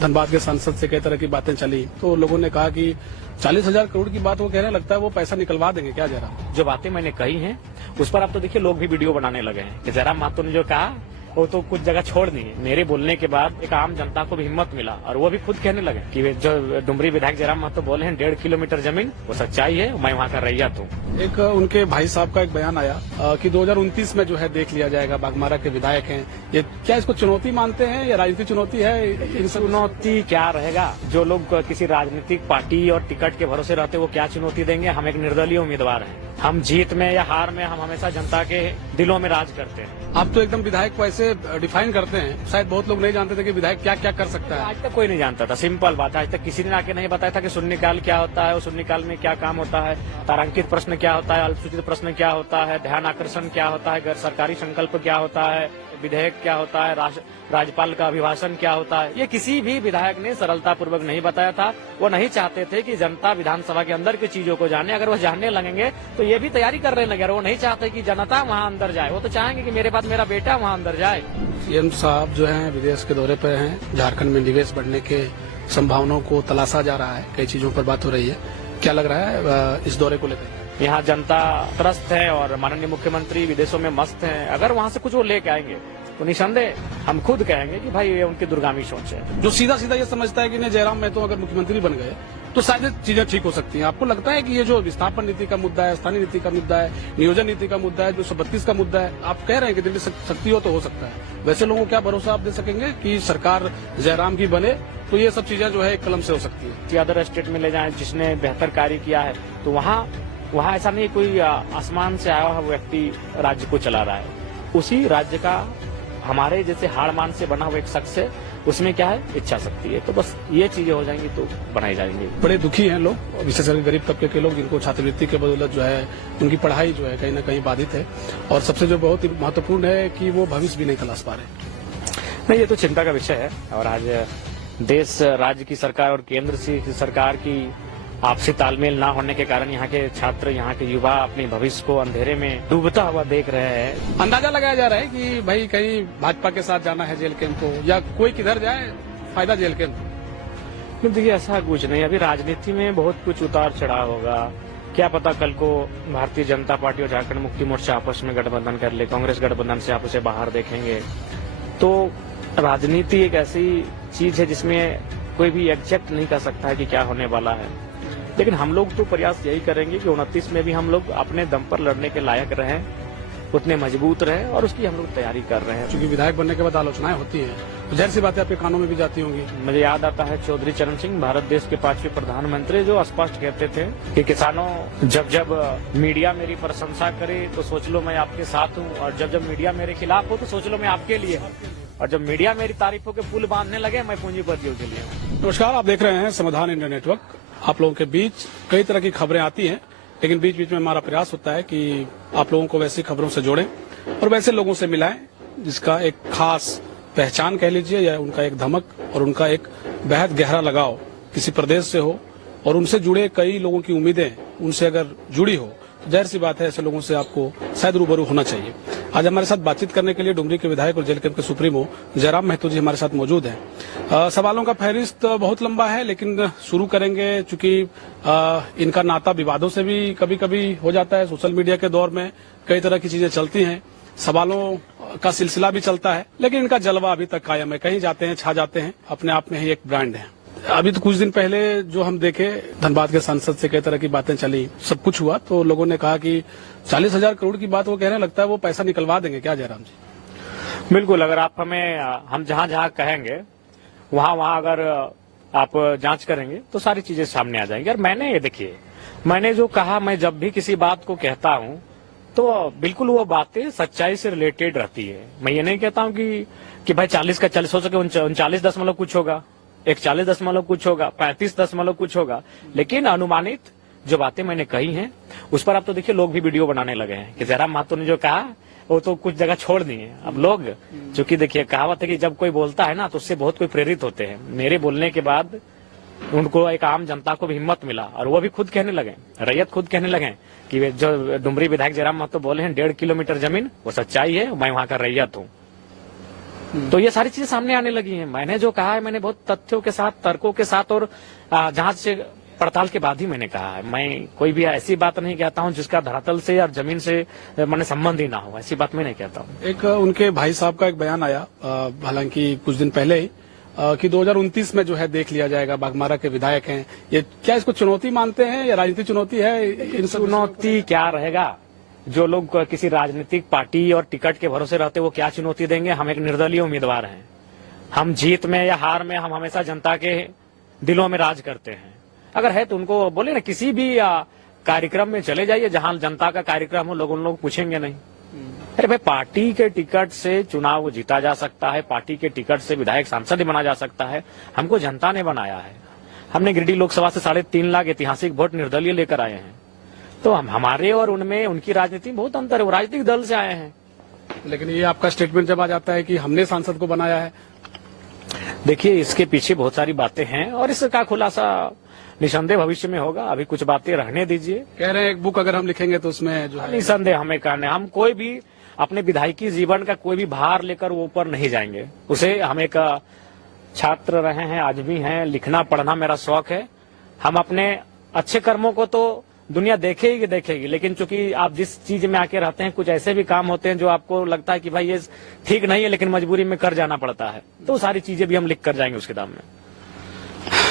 धनबाद के सांसद से कई तरह की बातें चली, तो लोगों ने कहा कि 40,000 करोड़ की बात वो कहने लगता है वो पैसा निकलवा देंगे क्या जयराम? जो बातें मैंने कही हैं उस पर अब तो देखिए लोग भी वीडियो बनाने लगे हैं कि जयराम महतो ने जो कहा वो तो कुछ जगह छोड़ दी है। मेरे बोलने के बाद एक आम जनता को भी हिम्मत मिला और वो भी खुद कहने लगे कि जो डुमरी विधायक जयराम महतो बोले हैं 1.5 किलोमीटर जमीन वो सच्चाई है, मैं वहाँ का रैयत हूँ। एक उनके भाई साहब का एक बयान आया कि 2029 में जो है देख लिया जाएगा, बाघमारा के विधायक हैं। ये क्या इसको चुनौती मानते हैं या राजनीतिक चुनौती है? चुनौती क्या रहेगा? जो लोग किसी राजनीतिक पार्टी और टिकट के भरोसे रहते वो क्या चुनौती देंगे? हम एक निर्दलीय उम्मीदवार हैं। हम जीत में या हार में हम हमेशा जनता के दिलों में राज करते हैं। आप तो एकदम विधायक को ऐसे डिफाइन करते हैं, शायद बहुत लोग नहीं जानते थे कि विधायक क्या क्या कर सकता है। आज तक कोई नहीं जानता था, सिंपल बात है। आज तक किसी ने आके नहीं बताया था कि शून्यकाल क्या होता है, शून्यकाल में क्या काम होता है, तारांकित प्रश्न क्या होता है, अल्पसूचित प्रश्न क्या होता है, ध्यान आकर्षण क्या होता है, गैर सरकारी संकल्प क्या होता है, विधेयक क्या होता है, राज्यपाल का अभिभाषण क्या होता है। ये किसी भी विधायक ने सरलता पूर्वक नहीं बताया था। वो नहीं चाहते थे कि जनता विधानसभा के अंदर की चीजों को जाने। अगर वो जानने लगेंगे तो ये भी तैयारी करने लगे। वो नहीं चाहते कि जनता वहाँ अंदर जाए, वो तो चाहेंगे कि मेरे बाद मेरा बेटा वहाँ अंदर जाए। सीएम साहब जो हैं विदेश के दौरे पर हैं, झारखंड में निवेश बढ़ने के संभावनाओं को तलाशा जा रहा है, कई चीजों पर बात हो रही है। क्या लग रहा है इस दौरे को लेकर? यहाँ जनता त्रस्त है और माननीय मुख्यमंत्री विदेशों में मस्त हैं। अगर वहाँ से कुछ वो लेके आएंगे तो निसंदेह हम खुद कहेंगे कि भाई ये उनकी दूरगामी सोच है। जो सीधा सीधा ये समझता है कि नहीं जयराम महतो अगर मुख्यमंत्री बन गए तो शायद चीजें ठीक हो सकती हैं। आपको लगता है कि ये जो विस्थापन नीति का मुद्दा है, स्थानीय नीति का मुद्दा है, नियोजन नीति का मुद्दा है, जो 132 का मुद्दा है, आप कह रहे हैं कि दिल्ली शक्ति हो तो हो सकता है, वैसे लोगों को क्या भरोसा आप दे सकेंगे कि सरकार जयराम की बने तो ये सब चीजें जो है एक कलम से हो सकती है? अदर स्टेट में ले जाएं जिसने बेहतर कार्य किया है तो वहाँ ऐसा नहीं कोई आसमान से आया हुआ व्यक्ति राज्य को चला रहा है। उसी राज्य का हमारे जैसे हाड़मान से बना हुआ एक शख्स है, उसमें क्या है इच्छा शक्ति है। तो बस ये चीजें हो जाएंगी तो बनाई जाएंगी। बड़े दुखी हैं लोग, विशेषकर गरीब तबके के लोग, जिनको छात्रवृत्ति के बदौलत जो है उनकी पढ़ाई जो है कहीं न कहीं बाधित है। और सबसे जो बहुत ही महत्वपूर्ण है कि वो भविष्य भी नहीं तलाश पा रहे। नहीं, ये तो चिंता का विषय है। और आज देश राज्य की सरकार और केंद्र की सरकार की आपसी तालमेल ना होने के कारण यहाँ के छात्र, यहाँ के युवा अपने भविष्य को अंधेरे में डूबता हुआ देख रहे हैं। अंदाजा लगाया जा रहा है कि भाई कहीं भाजपा के साथ जाना है जेल कैंप को, या कोई किधर जाए फायदा जेल कैंप। क्योंकि देखिए ऐसा कुछ नहीं, अभी राजनीति में बहुत कुछ उतार चढ़ाव होगा। क्या पता कल को भारतीय जनता पार्टी और झारखंड मुक्ति मोर्चा आपस में गठबंधन कर ले, कांग्रेस गठबंधन से आप उसे बाहर देखेंगे। तो राजनीति एक ऐसी चीज है जिसमें कोई भी एग्जैक्ट नहीं कर सकता है कि क्या होने वाला है। लेकिन हम लोग तो प्रयास यही करेंगे कि 29 में भी हम लोग अपने दम पर लड़ने के लायक रहें, उतने मजबूत रहें, और उसकी हम लोग तैयारी कर रहे हैं। क्योंकि विधायक बनने के बाद आलोचनाएं होती हैं, तो जाहिर सी बातें आपके कानों में भी जाती होंगी। मुझे याद आता है चौधरी चरण सिंह, भारत देश के 5वें प्रधानमंत्री, जो स्पष्ट कहते थे कि किसानों जब जब मीडिया मेरी प्रशंसा करे तो सोच लो मैं आपके साथ हूँ, और जब जब मीडिया मेरे खिलाफ हो तो सोच लो मैं आपके लिए हूँ, और जब मीडिया मेरी तारीफों के पुल बांधने लगे मैं पूंजीपतियों के लिए हूँ। नमस्कार, आप देख रहे हैं समाधान इंडिया नेटवर्क। आप लोगों के बीच कई तरह की खबरें आती हैं, लेकिन बीच बीच में हमारा प्रयास होता है कि आप लोगों को वैसी खबरों से जोड़ें और वैसे लोगों से मिलाएं जिसका एक खास पहचान कह लीजिए, या उनका एक धमक और उनका एक बेहद गहरा लगाव किसी प्रदेश से हो, और उनसे जुड़े कई लोगों की उम्मीदें उनसे अगर जुड़ी हो तो जाहिर सी बात है ऐसे लोगों से आपको शायद रूबरू होना चाहिए। आज हमारे साथ बातचीत करने के लिए डुमरी के विधायक और जेल कैंप के सुप्रीमो जयराम महतो जी हमारे साथ मौजूद हैं। सवालों का फहरिस्त बहुत लंबा है, लेकिन शुरू करेंगे चूंकि इनका नाता विवादों से भी कभी कभी हो जाता है। सोशल मीडिया के दौर में कई तरह की चीजें चलती हैं, सवालों का सिलसिला भी चलता है, लेकिन इनका जलवा अभी तक कायम है। कहीं जाते हैं छा जाते हैं, अपने आप में ही एक ब्रांड है। अभी तो कुछ दिन पहले जो हम देखे, धनबाद के सांसद से कई तरह की बातें चली, सब कुछ हुआ, तो लोगों ने कहा कि 40,000 करोड़ की बात वो कहने लगता है वो पैसा निकलवा देंगे क्या जयराम जी? बिल्कुल, अगर आप हम जहाँ जहाँ कहेंगे वहाँ अगर आप जांच करेंगे तो सारी चीजें सामने आ जाएंगी। और मैंने जो कहा, मैं जब भी किसी बात को कहता हूँ तो बिल्कुल वो बातें सच्चाई से रिलेटेड रहती है। मैं ये नहीं कहता हूँ कि भाई 40 का 40 हो सके 39 दशमलव कुछ होगा, 41 दशमलव कुछ होगा, 35 दशमलव कुछ होगा, लेकिन अनुमानित जो बातें मैंने कही हैं उस पर अब तो देखिए लोग भी वीडियो बनाने लगे हैं कि जयराम महतो ने जो कहा वो तो कुछ जगह छोड़ दी है। अब लोग, चूंकि देखिए कहावत है कि जब कोई बोलता है ना तो उससे बहुत कोई प्रेरित होते हैं। मेरे बोलने के बाद उनको एक आम जनता को भी हिम्मत मिला, और वो भी खुद कहने लगे, रैयत खुद कहने लगे कि जो डुमरी विधायक जयराम महतो बोले हैं 1.5 किलोमीटर जमीन वो सच्चाई है, मैं वहाँ का रैयत हूँ। तो ये सारी चीजें सामने आने लगी हैं। मैंने जो कहा है मैंने बहुत तथ्यों के साथ, तर्कों के साथ और जांच से पड़ताल के बाद ही मैंने कहा है। मैं कोई भी ऐसी बात नहीं कहता हूं जिसका धरातल से या जमीन से मैंने संबंध ही ना हो, ऐसी बात मैं नहीं कहता हूं। एक उनके भाई साहब का एक बयान आया हालांकि कुछ दिन पहले ही कि 2029 में जो है देख लिया जाएगा, बाघमारा के विधायक हैं। ये क्या इसको चुनौती मानते हैं या राजनीतिक चुनौती है? इन सब चुनौती क्या रहेगा? जो लोग किसी राजनीतिक पार्टी और टिकट के भरोसे रहते वो क्या चुनौती देंगे? हम एक निर्दलीय उम्मीदवार हैं। हम जीत में या हार में हम हमेशा जनता के दिलों में राज करते हैं। अगर है तो उनको बोले ना, किसी भी कार्यक्रम में चले जाइए जहां जनता का कार्यक्रम हो, लोग उन लोग पूछेंगे नहीं। अरे भाई, पार्टी के टिकट से चुनाव जीता जा सकता है, पार्टी के टिकट से विधायक सांसद बना जा सकता है। हमको जनता ने बनाया है। हमने गिरिडीह लोकसभा से 3.5 लाख ऐतिहासिक वोट निर्दलीय लेकर आए हैं। तो हम हमारे और उनमें उनकी राजनीति में बहुत अंतर है। वो राजनीतिक दल से आए हैं। लेकिन ये आपका स्टेटमेंट जब आ जाता है कि हमने सांसद को बनाया है, देखिए इसके पीछे बहुत सारी बातें हैं और इसका खुलासा निसंदेह भविष्य में होगा। अभी कुछ बातें रहने दीजिए। कह रहे हैं एक बुक अगर हम लिखेंगे तो उसमें जो है निसंदेह हमें करने, हम कोई भी अपने विधायकी जीवन का कोई भी भार लेकर वो ऊपर नहीं जाएंगे। उसे हम एक छात्र रहे हैं, आज भी हैं। लिखना पढ़ना मेरा शौक है। हम अपने अच्छे कर्मों को तो दुनिया देखेगी, लेकिन चूंकि आप जिस चीज में आके रहते हैं, कुछ ऐसे भी काम होते हैं जो आपको लगता है कि भाई ये ठीक नहीं है, लेकिन मजबूरी में कर जाना पड़ता है। तो सारी चीजें भी हम लिख कर जाएंगे उस किताब में।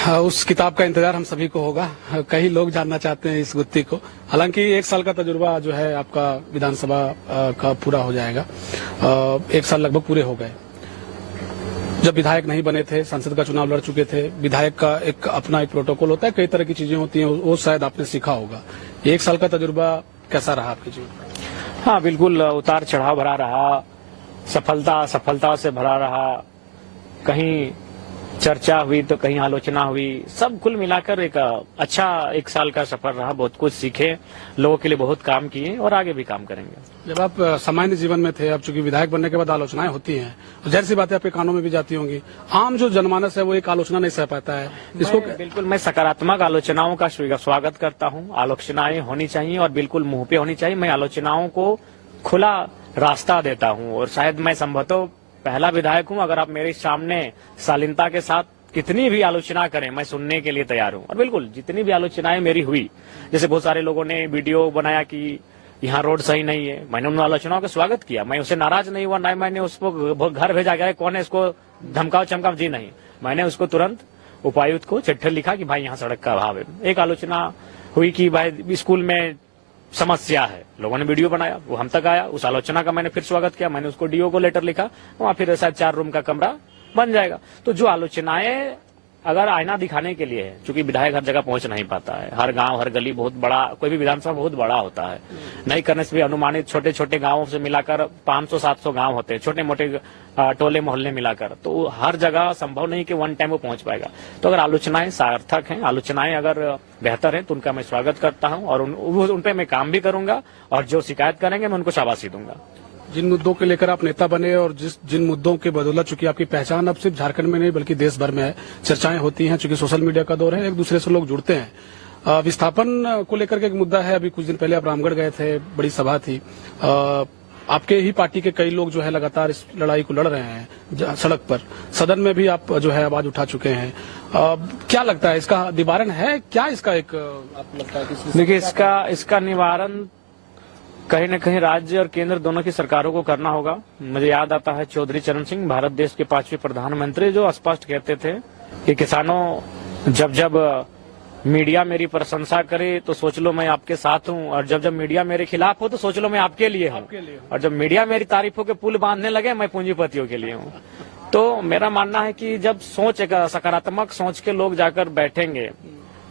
उस किताब का इंतजार हम सभी को होगा। कई लोग जानना चाहते हैं इस गुत्थी को। हालांकि 1 साल का तजुर्बा जो है आपका विधानसभा का पूरा हो जाएगा। 1 साल लगभग पूरे हो गए। जब विधायक नहीं बने थे, संसद का चुनाव लड़ चुके थे, विधायक का एक अपना एक प्रोटोकॉल होता है, कई तरह की चीजें होती हैं, वो शायद आपने सीखा होगा। 1 साल का तजुर्बा कैसा रहा आपके जीवन में? हाँ, बिल्कुल उतार चढ़ाव भरा रहा, सफलता से भरा रहा। कहीं चर्चा हुई तो कहीं आलोचना हुई। सब कुल मिलाकर एक अच्छा 1 साल का सफर रहा। बहुत कुछ सीखे, लोगों के लिए बहुत काम किए और आगे भी काम करेंगे। जब आप सामान्य जीवन में थे, अब चूंकि विधायक बनने के बाद आलोचनाएं होती हैं, तो जाहिर सी बातें आपके कानों में भी जाती होंगी। आम जो जनमानस है वो एक आलोचना नहीं सह पाता है इसको। बिल्कुल मैं सकारात्मक आलोचनाओं का स्वागत करता हूँ। आलोचनाएं होनी चाहिए और बिल्कुल मुंह पे होनी चाहिए। मैं आलोचनाओं को खुला रास्ता देता हूँ और शायद मैं संभवतः पहला विधायक हूं। अगर आप मेरे सामने शालीनता के साथ कितनी भी आलोचना करें, मैं सुनने के लिए तैयार हूं। और बिल्कुल जितनी भी आलोचनाएं मेरी हुई, जैसे बहुत सारे लोगों ने वीडियो बनाया कि यहाँ रोड सही नहीं है, मैंने उन आलोचनाओं का स्वागत किया। मैं उससे नाराज नहीं हुआ, ना मैंने उसको घर भेजा गया कौन है इसको धमकाओ चमकाओ, जी नहीं। मैंने उसको तुरंत उपायुक्त को चिट्ठी लिखा कि भाई यहाँ सड़क का अभाव है। एक आलोचना हुई कि भाई स्कूल में समस्या है, लोगों ने वीडियो बनाया, वो हम तक आया। उस आलोचना का मैंने फिर स्वागत किया। मैंने उसको डीओ को लेटर लिखा, वहां फिर शायद 4 रूम का कमरा बन जाएगा। तो जो आलोचनाएं अगर आईना दिखाने के लिए है, चूंकि विधायक हर जगह पहुंच नहीं पाता है, हर गांव हर गली बहुत बड़ा, कोई भी विधानसभा बहुत बड़ा होता है। नहीं करने से भी अनुमानित छोटे छोटे गांवों से मिलाकर 500-700 गांव होते हैं, छोटे मोटे टोले मोहल्ले मिलाकर। तो हर जगह संभव नहीं कि वन टाइम वो पहुंच पाएगा। तो अगर आलोचनाएं सार्थक हैं, आलोचनाएं अगर बेहतर हैं, तो उनका मैं स्वागत करता हूं और उन पे मैं काम भी करूंगा। और जो शिकायत करेंगे मैं उनको शाबाशी दूंगा। जिन मुद्दों के लेकर आप नेता बने और जिन मुद्दों के बदौलत चूंकि आपकी पहचान अब सिर्फ झारखंड में नहीं बल्कि देश भर में है, चर्चाएं होती हैं, चूंकि सोशल मीडिया का दौर है, एक दूसरे से लोग जुड़ते हैं। विस्थापन को लेकर के एक मुद्दा है। अभी कुछ दिन पहले आप रामगढ़ गए थे, बड़ी सभा थी। आपके ही पार्टी के कई लोग जो है लगातार इस लड़ाई को लड़ रहे हैं सड़क पर। सदन में भी आप जो है आवाज उठा चुके हैं। क्या लगता है, इसका निवारण है क्या? इसका एक आपको लगता है कि देखिए इसका निवारण कहीं न कहीं राज्य और केंद्र दोनों की सरकारों को करना होगा। मुझे याद आता है चौधरी चरण सिंह, भारत देश के 5वें प्रधानमंत्री, जो स्पष्ट कहते थे कि किसानों, जब मीडिया मेरी प्रशंसा करे तो सोच लो मैं आपके साथ हूं, और जब मीडिया मेरे खिलाफ हो तो सोच लो मैं आपके लिए हूं, और जब मीडिया मेरी तारीफों के पुल बांधने लगे मैं पूंजीपतियों के लिए हूं। तो मेरा मानना है कि जब एक सकारात्मक सोच के लोग जाकर बैठेंगे,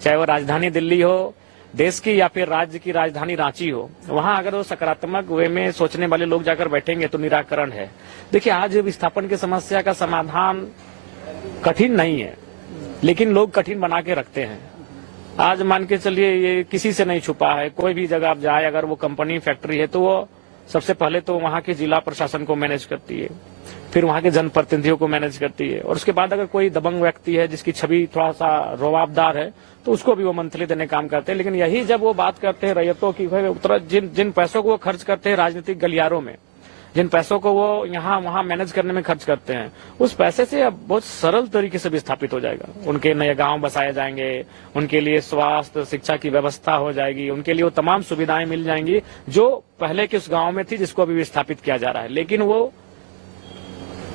चाहे वो राजधानी दिल्ली हो देश की या फिर राज्य की राजधानी रांची हो, वहां अगर वो सकारात्मक वे में सोचने वाले लोग जाकर बैठेंगे तो निराकरण है। देखिए आज विस्थापन की समस्या का समाधान कठिन नहीं है, लेकिन लोग कठिन बना के रखते हैं। आज मान के चलिए ये किसी से नहीं छुपा है, कोई भी जगह आप जाए, अगर वो कंपनी फैक्ट्री है तो वो सबसे पहले तो वहां के जिला प्रशासन को मैनेज करती है, फिर वहां के जनप्रतिनिधियों को मैनेज करती है, और उसके बाद अगर कोई दबंग व्यक्ति है जिसकी छवि थोड़ा सा रौवाबदार है तो उसको भी वो मंथली देने काम करते हैं। लेकिन यही जब वो बात करते हैं रैयतों की, जिन पैसों को वो खर्च करते हैं राजनीतिक गलियारों में, जिन पैसों को वो यहाँ वहाँ मैनेज करने में खर्च करते हैं, उस पैसे से अब बहुत सरल तरीके से विस्थापित हो जाएगा। उनके नए गांव बसाए जाएंगे, उनके लिए स्वास्थ्य शिक्षा की व्यवस्था हो जाएगी, उनके लिए वो तमाम सुविधाएं मिल जाएंगी जो पहले के उस गांव में थी, जिसको अभी विस्थापित किया जा रहा है। लेकिन वो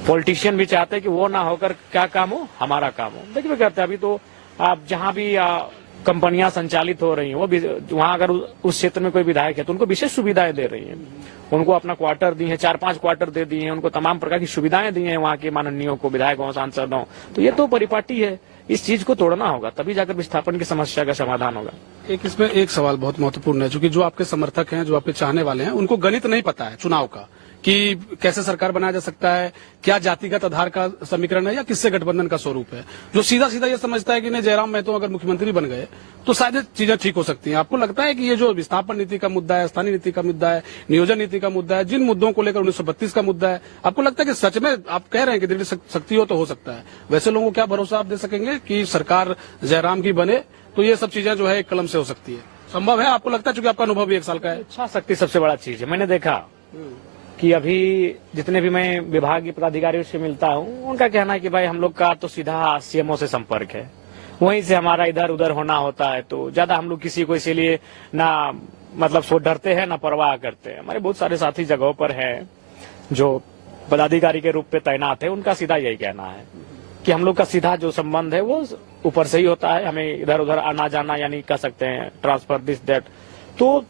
पॉलिटिशियन भी चाहते हैं कि वो ना होकर क्या काम हो, हमारा काम हो। देखिए कहते हैं अभी तो आप जहां भी कंपनियां संचालित हो रही हैं, वो भी वहां अगर उस क्षेत्र में कोई विधायक है तो उनको विशेष सुविधाएं दे रही हैं, उनको अपना क्वार्टर दी है, 4-5 क्वार्टर दे दिए हैं, उनको तमाम प्रकार की सुविधाएं दी हैं वहां के माननीयों को, विधायकों सांसदों। तो ये तो परिपाटी है, इस चीज को तोड़ना होगा, तभी जाकर विस्थापन की समस्या का समाधान होगा। इसमें एक सवाल बहुत महत्वपूर्ण है, क्योंकि जो आपके समर्थक हैं, जो आपके चाहने वाले हैं, उनको गणित नहीं पता है चुनाव का कि कैसे सरकार बनाया जा सकता है, क्या जातिगत आधार का समीकरण है या किससे गठबंधन का स्वरूप है। जो सीधा सीधा ये समझता है कि नहीं जयराम महतो अगर मुख्यमंत्री बन गए तो शायद चीजें ठीक हो सकती हैं। आपको लगता है कि ये जो विस्थापन नीति का मुद्दा है, स्थानीय नीति का मुद्दा है, नियोजन नीति का मुद्दा है, जिन मुद्दों को लेकर 1932 का मुद्दा है, आपको लगता है कि सच में आप कह रहे हैं कि दृढ़ शक्ति हो तो हो सकता है, वैसे लोगों को क्या भरोसा आप दे सकेंगे कि सरकार जयराम की बने तो ये सब चीजें जो है एक कलम से हो सकती है? संभव है आपको लगता है, चूंकि आपका अनुभव भी 1 साल का है? इच्छा शक्ति सबसे बड़ा चीज है। मैंने देखा कि अभी जितने भी मैं विभागीय पदाधिकारियों से मिलता हूँ, उनका कहना है कि भाई हम लोग का तो सीधा सीएमओ से संपर्क है, वहीं से हमारा इधर उधर होना होता है, तो ज्यादा हम लोग किसी को इसीलिए ना मतलब सो डरते हैं ना परवाह करते हैं। हमारे बहुत सारे साथी जगहों पर हैं जो पदाधिकारी के रूप में तैनात है, उनका सीधा यही कहना है कि हम लोग का सीधा जो संबंध है वो ऊपर से ही होता है, हमें इधर उधर आना जाना यानी कह सकते हैं ट्रांसफर दिस दैट, तो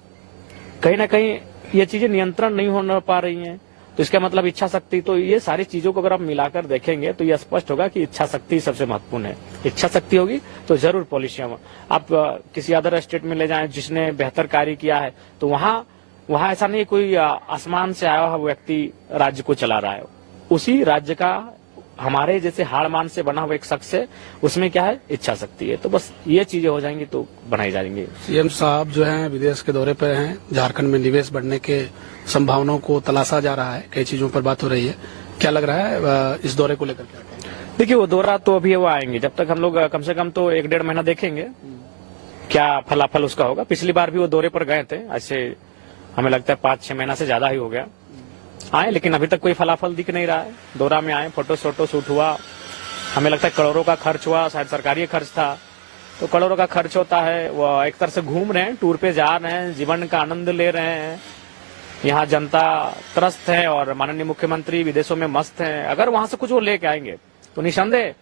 कहीं ना कहीं ये चीजें नियंत्रण नहीं हो पा रही हैं। तो इसका मतलब इच्छा शक्ति, तो ये सारी चीजों को अगर आप मिलाकर देखेंगे तो ये स्पष्ट होगा कि इच्छा शक्ति सबसे महत्वपूर्ण है। इच्छा शक्ति होगी तो जरूर पॉलिसियां आप किसी अदर स्टेट में ले जाएं जिसने बेहतर कार्य किया है, तो वहां ऐसा नहीं कोई आसमान से आया हुआ व्यक्ति राज्य को चला रहा है, उसी राज्य का हमारे जैसे हाड़ मान से बना हुआ एक शख्स है, उसमें क्या है इच्छा शक्ति है। तो बस ये चीजें हो जाएंगी तो बनाई जाएंगी। सीएम साहब जो हैं विदेश के दौरे पर हैं, झारखंड में निवेश बढ़ने के संभावनाओं को तलाशा जा रहा है, कई चीजों पर बात हो रही है, क्या लग रहा है इस दौरे को लेकर? देखिए वो दौरा तो अभी वो आएंगे, जब तक हम लोग कम से कम तो 1-1.5 महीना देखेंगे क्या फलाफल उसका होगा। पिछली बार भी वो दौरे पर गए थे, ऐसे हमें लगता है 5-6 महीना से ज्यादा ही हो गया आए, लेकिन अभी तक कोई फलाफल दिख नहीं रहा है। दौरा में आए, फोटो शूट हुआ, हमें लगता है करोड़ों का खर्च हुआ, शायद सरकारी खर्च था, तो करोड़ों का खर्च होता है। वो एक तरह से घूम रहे हैं, टूर पे जा रहे हैं, जीवन का आनंद ले रहे हैं, यहाँ जनता त्रस्त है और माननीय मुख्यमंत्री विदेशों में मस्त हैं। अगर वहां से कुछ वो लेके आएंगे तो निसंदेह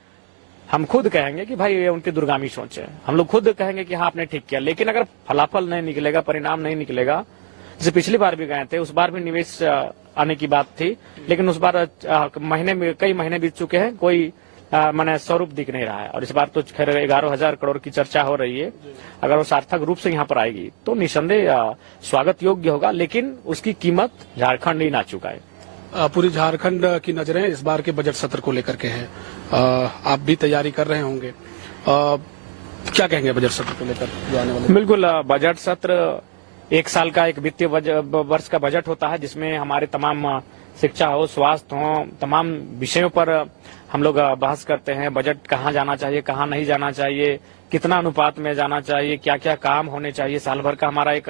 हम खुद कहेंगे कि भाई ये उनकी दूरगामी सोच है, हम लोग खुद कहेंगे कि हाँ आपने ठीक किया। लेकिन अगर फलाफल नहीं निकलेगा, परिणाम नहीं निकलेगा, जैसे पिछली बार भी गए थे, उस बार भी निवेश आने की बात थी, लेकिन उस बार कई महीने बीत चुके हैं, कोई मैंने स्वरूप दिख नहीं रहा है। और इस बार तो खैर 11,000 करोड़ की चर्चा हो रही है। अगर वो सार्थक रूप से यहाँ पर आएगी तो निसंदेह स्वागत योग्य होगा, लेकिन उसकी कीमत झारखंड ही ना चुकाए। पूरी झारखंड की नजरें इस बार के बजट सत्र को लेकर के हैं, आप भी तैयारी कर रहे होंगे, क्या कहेंगे बजट सत्र को लेकर जो आने वाले? बिल्कुल, बजट सत्र 1 साल का एक वित्तीय वर्ष का बजट होता है, जिसमें हमारे तमाम शिक्षा हो, स्वास्थ्य हो, तमाम विषयों पर हम लोग बहस करते हैं। बजट कहाँ जाना चाहिए, कहाँ नहीं जाना चाहिए, कितना अनुपात में जाना चाहिए, क्या क्या काम होने चाहिए। साल भर का हमारा एक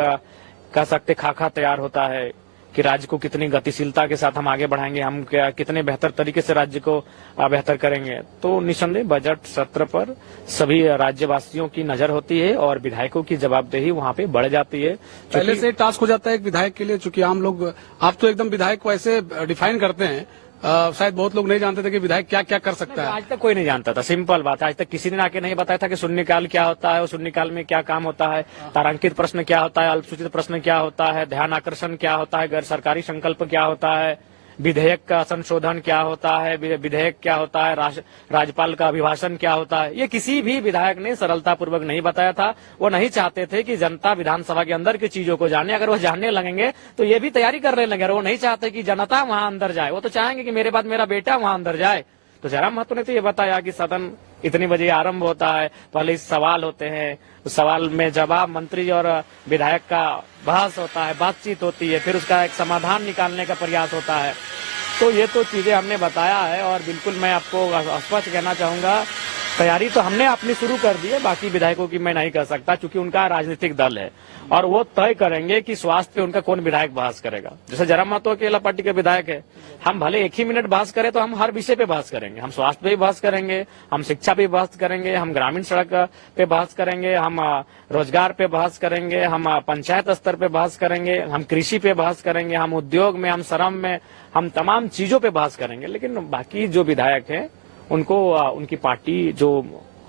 कह सकते खाका तैयार होता है कि राज्य को कितनी गतिशीलता के साथ हम आगे बढ़ाएंगे, हम क्या कितने बेहतर तरीके से राज्य को बेहतर करेंगे। तो निसंदेह बजट सत्र पर सभी राज्यवासियों की नजर होती है और विधायकों की जवाबदेही वहाँ पे बढ़ जाती है। पहले से टास्क हो जाता है एक विधायक के लिए, चूंकि आम लोग, आप तो एकदम विधायक को ऐसे डिफाइन करते हैं, शायद बहुत लोग नहीं जानते थे कि विधायक क्या क्या कर सकता है। आज तक कोई नहीं जानता था, सिंपल बात है। आज तक किसी ने आके नहीं बताया था कि शून्यकाल क्या होता है और शून्यकाल में क्या काम होता है, तारांकित प्रश्न क्या होता है, अल्पसूचित प्रश्न क्या होता है, ध्यान आकर्षण क्या होता है, गैर सरकारी संकल्प क्या होता है, विधेयक का संशोधन क्या होता है, विधेयक क्या होता है, राज्यपाल का अभिभाषण क्या होता है। ये किसी भी विधायक ने सरलता पूर्वक नहीं बताया था। वो नहीं चाहते थे कि जनता विधानसभा के अंदर की चीजों को जाने। अगर वो जानने लगेंगे तो ये भी तैयारी करने लगेंगे। वो नहीं चाहते कि जनता वहां अंदर जाए, वो तो चाहेंगे कि मेरे बाद मेरा बेटा वहां अंदर जाए। तो जयराम महतो ने तो ये बताया कि सदन इतने बजे आरंभ होता है, पहले सवाल होते हैं, उस सवाल में जवाब, मंत्री और विधायक का बहस होता है, बातचीत होती है, फिर उसका एक समाधान निकालने का प्रयास होता है। तो ये तो चीजें हमने बताया है और बिल्कुल मैं आपको स्पष्ट कहना चाहूंगा तैयारी तो हमने अपनी शुरू कर दी है, बाकी विधायकों की मैं नहीं कह सकता, क्योंकि उनका राजनीतिक दल है और वो तय करेंगे कि स्वास्थ्य पे उनका कौन विधायक बहस करेगा। जैसे जयराम महतो अकेला पार्टी के विधायक है, हम भले एक ही मिनट बहस करें तो हम हर विषय पे बहस करेंगे। हम स्वास्थ्य पे भी बहस करेंगे, हम शिक्षा पे बहस करेंगे, हम ग्रामीण सड़क पे बहस करेंगे, हम रोजगार पे बहस करेंगे, हम पंचायत स्तर पे बहस करेंगे, हम कृषि पे बहस करेंगे, हम उद्योग में, हम श्रम में, हम तमाम चीजों पे बहस करेंगे। लेकिन बाकी जो विधायक है उनको उनकी पार्टी जो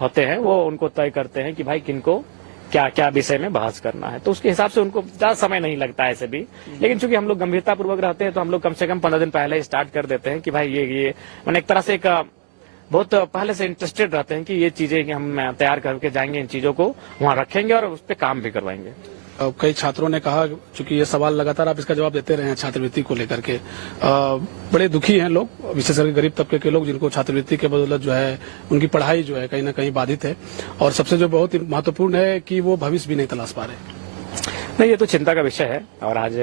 होते हैं वो उनको तय करते हैं कि भाई किनको क्या क्या विषय में बहस करना है, तो उसके हिसाब से उनको ज्यादा समय नहीं लगता है ऐसे भी। लेकिन चूंकि हम लोग गंभीरता पूर्वक रहते हैं तो हम लोग कम से कम 15 दिन पहले स्टार्ट कर देते हैं कि भाई ये मैंने एक तरह से एक बहुत पहले से इंटरेस्टेड रहते हैं कि ये चीजें कि हम तैयार करके जाएंगे, इन चीजों को वहां रखेंगे और उस पर काम भी करवाएंगे। कई छात्रों ने कहा, चूंकि ये सवाल लगातार आप इसका जवाब देते रहे हैं छात्रवृत्ति को लेकर के, बड़े दुखी हैं लोग, विशेषकर गरीब तबके के लोग, जिनको छात्रवृत्ति के बदौलत जो है उनकी पढ़ाई जो है कहीं ना कहीं बाधित है, और सबसे जो बहुत महत्वपूर्ण है कि वो भविष्य भी नहीं तलाश पा रहे। नहीं, ये तो चिंता का विषय है और आज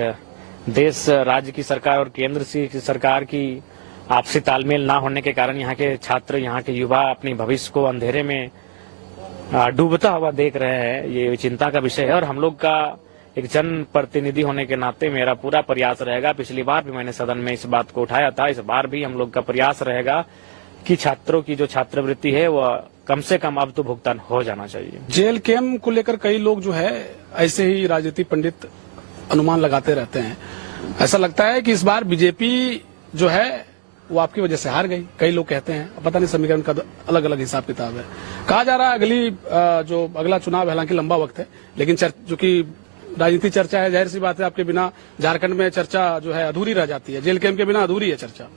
देश, राज्य की सरकार और केंद्र की सरकार की आपसी तालमेल ना होने के कारण यहाँ के छात्र, यहाँ के युवा अपनी भविष्य को अंधेरे में डूबता हुआ देख रहे हैं। ये चिंता का विषय है और हम लोग का एक जन प्रतिनिधि होने के नाते मेरा पूरा प्रयास रहेगा, पिछली बार भी मैंने सदन में इस बात को उठाया था, इस बार भी हम लोग का प्रयास रहेगा कि छात्रों की जो छात्रवृत्ति है वो कम से कम अब तो भुगतान हो जाना चाहिए। जेल कैम्प को लेकर कई लोग जो है ऐसे ही राजनीति पंडित अनुमान लगाते रहते हैं। ऐसा लगता है कि इस बार बीजेपी जो है वो आपकी वजह से हार गई, कई लोग कहते हैं। पता नहीं, समीकरण का अलग अलग हिसाब किताब है। कहा जा रहा है जो अगला चुनाव है, हालांकि लंबा वक्त है, लेकिन जो कि राजनीति चर्चा है, जाहिर सी बात है आपके बिना झारखंड में चर्चा जो है अधूरी रह जाती है, जेल कैंप के बिना अधूरी है चर्चा।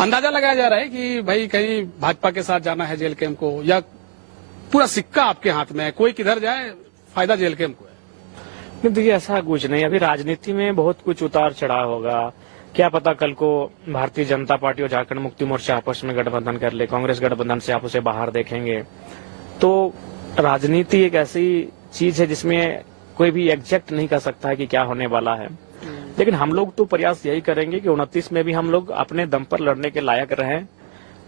अंदाजा लगाया जा रहा है कि भाई कहीं भाजपा के साथ जाना है जेल कैंप को, या पूरा सिक्का आपके हाथ में है, कोई किधर जाए फायदा जेल कैंप को है? नहीं, देखिए ऐसा कुछ नहीं। अभी राजनीति में बहुत कुछ उतार चढ़ाव होगा, क्या पता कल को भारतीय जनता पार्टी और झारखंड मुक्ति मोर्चा आपस में गठबंधन कर ले, कांग्रेस गठबंधन से आप उसे बाहर देखेंगे। तो राजनीति एक ऐसी चीज है जिसमें कोई भी एग्जैक्ट नहीं कर सकता है कि क्या होने वाला है। लेकिन हम लोग तो प्रयास यही करेंगे कि 29 में भी हम लोग अपने दम पर लड़ने के लायक रहें,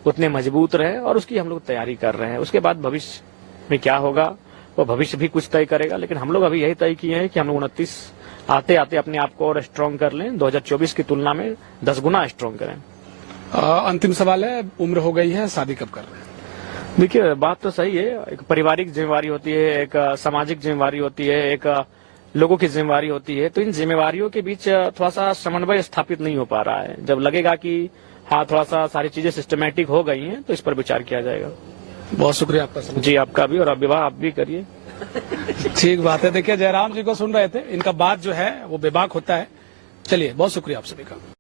उतने मजबूत रहे, और उसकी हम लोग तैयारी कर रहे हैं। उसके बाद भविष्य में क्या होगा वो भविष्य भी कुछ तय करेगा, लेकिन हम लोग अभी यही तय किए हैं कि हम लोग 29 आते आते अपने आप को और स्ट्रांग कर लें, 2024 की तुलना में 10 गुना स्ट्रांग करें। अंतिम सवाल है, उम्र हो गई है, शादी कब कर रहे हैं? देखिए बात तो सही है, एक पारिवारिक जिम्मेवारी होती है, एक सामाजिक जिम्मेवारी होती है, एक लोगों की जिम्मेवारी होती है, तो इन जिम्मेवारियों के बीच थोड़ा सा समन्वय स्थापित नहीं हो पा रहा है। जब लगेगा कि हाँ थोड़ा सा सारी चीजें सिस्टमैटिक हो गई हैं तो इस पर विचार किया जाएगा। बहुत शुक्रिया आपका समय। जी आपका भी, और विवाह आप भी करिए। ठीक बात है। देखिए जयराम जी को सुन रहे थे, इनका बात जो है वो बेबाक होता है। चलिए, बहुत शुक्रिया आप सभी का।